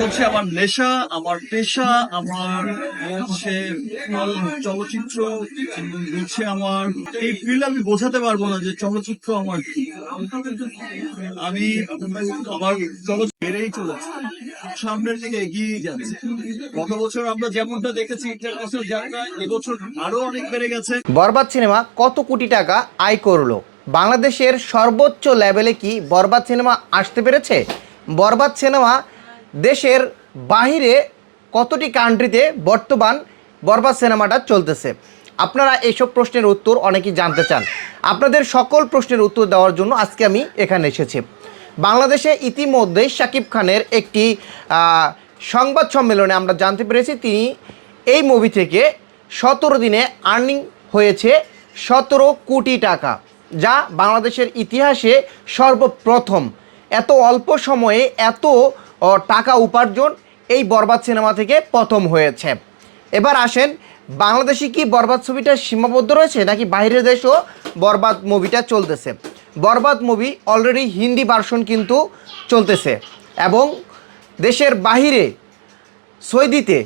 হচ্ছে আমার নেশা, আমার পেশা, আমার হচ্ছে চলচ্চিত্র, হচ্ছে আমার, এই ফিল্ড আমি বোঝাতে পারব না যে চলচ্চিত্র আমার। আমি আমার চলচ্চিত্র বেড়েই চলেছে, সামনের দিকে এগিয়ে যাচ্ছে। গত বছর আমরা যেমনটা দেখেছি ইন্টারন্যাশনাল যাত্রায় এবছর আরও অনেক বেড়ে গেছে। বরবাদ সিনেমা কত কোটি টাকা আয় করল? বাংলাদেশের সর্বোচ্চ লেভেলে কি বরবাদ সিনেমা আসতে পেরেছে? বরবাদ সিনেমা দেশের বাহিরে কতটি কান্ট্রিতে বর্তমান বরবাদ সিনেমাটা চলতেছে? আপনারা এইসব প্রশ্নের উত্তর অনেকেই জানতে চান। আপনাদের সকল প্রশ্নের উত্তর দেওয়ার জন্য আজকে আমি এখানে এসেছি। বাংলাদেশে ইতিমধ্যে শাকিব খানের একটি সংবাদ সম্মেলনে আমরা জানতে পেরেছি, তিনি এই মুভি থেকে সতেরো দিনে আর্নিং হয়েছে সতেরো কোটি টাকা, যা বাংলাদেশের ইতিহাসে সর্বপ্রথম। এত অল্প সময়ে এত টাকা উপার্জন এই বরবাদ সিনেমা থেকে প্রথম হয়েছে। এবার আসেন, বাংলাদেশে কি বরবাদ ছবিটা সীমাবদ্ধ রয়েছে নাকি বাইরের দেশেও বরবাদ মুভিটা চলতেছে? Borbaad movie already Hindi version কিন্তু চলতেছে এবং দেশের বাহিরে, সৌদিতে,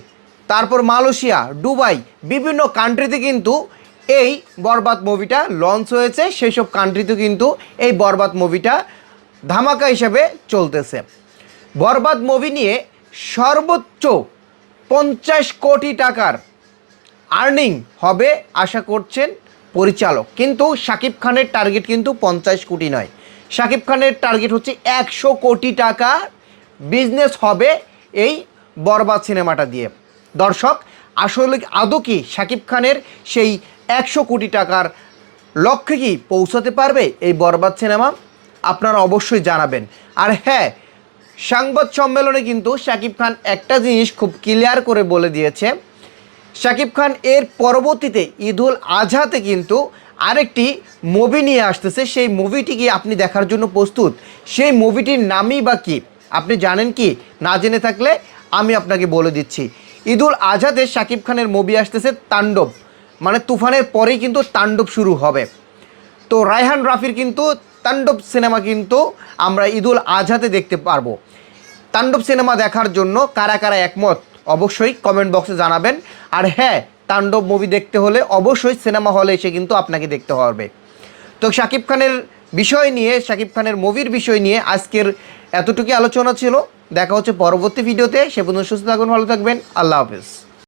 তারপর মালয়েশিয়া, দুবাই, বিভিন্ন কান্ট্রিতে কিন্তু এই বরবাদ মুভিটা লঞ্চ হয়েছে। সেই সব কান্ট্রিতে কিন্তু এই বরবাদ মুভিটা ধামাকা হিসেবে চলতেছে। বরবাদ মুভি নিয়ে সর্বোচ্চ পঞ্চাশ কোটি টাকার আর্নিং হবে আশা করছেন পরিচালক। কিন্তু শাকিব খানের টার্গেট কিন্তু পঞ্চাশ কোটি নয়। শাকিব খানের টার্গেট হচ্ছে একশো কোটি টাকা বিজনেস হবে এই বরবাদ সিনেমাটা দিয়ে। দর্শক, আসলে আদৌ কি শাকিব খানের সেই একশো কোটি টাকার লক্ষ্যে কি পৌঁছাতে পারবে এই বরবাদ সিনেমা? আপনারা অবশ্যই জানাবেন। আর হ্যাঁ সংবাদ সম্মেলনে কিন্তু শাকিব খান একটা জিনিস খুব ক্লিয়ার করে বলে দিয়েছে। শাকিব খান এর পরবর্তীতে ঈদুল আজহাতে কিন্তু আরেকটি মুভি নিয়ে আসতেছে। সেই মুভিটি কি আপনি দেখার জন্য প্রস্তুত? সেই মুভিটির নামই বা কি? আপনি জানেন কি? না জেনে থাকলে আমি আপনাকে বলে দিচ্ছি। ঈদুল আজহাতে শাকিব খানের মুভি আসতেছে তাণ্ডব। মানে তুফানের পরেই কিন্তু তাণ্ডব শুরু হবে। তো রায়হান রাফির কিন্তু তাণ্ডব সিনেমা কিন্তু আমরা ঈদুল আজহাতে দেখতে পারব। তাণ্ডব সিনেমা দেখার জন্য কারা কারা একমত অবশ্যই কমেন্ট বক্সে জানাবেন। আর হ্যাঁ তাণ্ডব মুভি দেখতে হলে অবশ্যই সিনেমা হলে এসে কিন্তু আপনাকে দেখতে হবে। তো শাকিব খানের বিষয় নিয়ে, শাকিব খানের মুভির বিষয় নিয়ে আজকের এতটুকু আলোচনা ছিল। দেখা হচ্ছে পরবর্তী ভিডিওতে সে পর্যন্ত সুস্থ থাকুন, ভালো থাকবেন। আল্লাহ হাফিজ।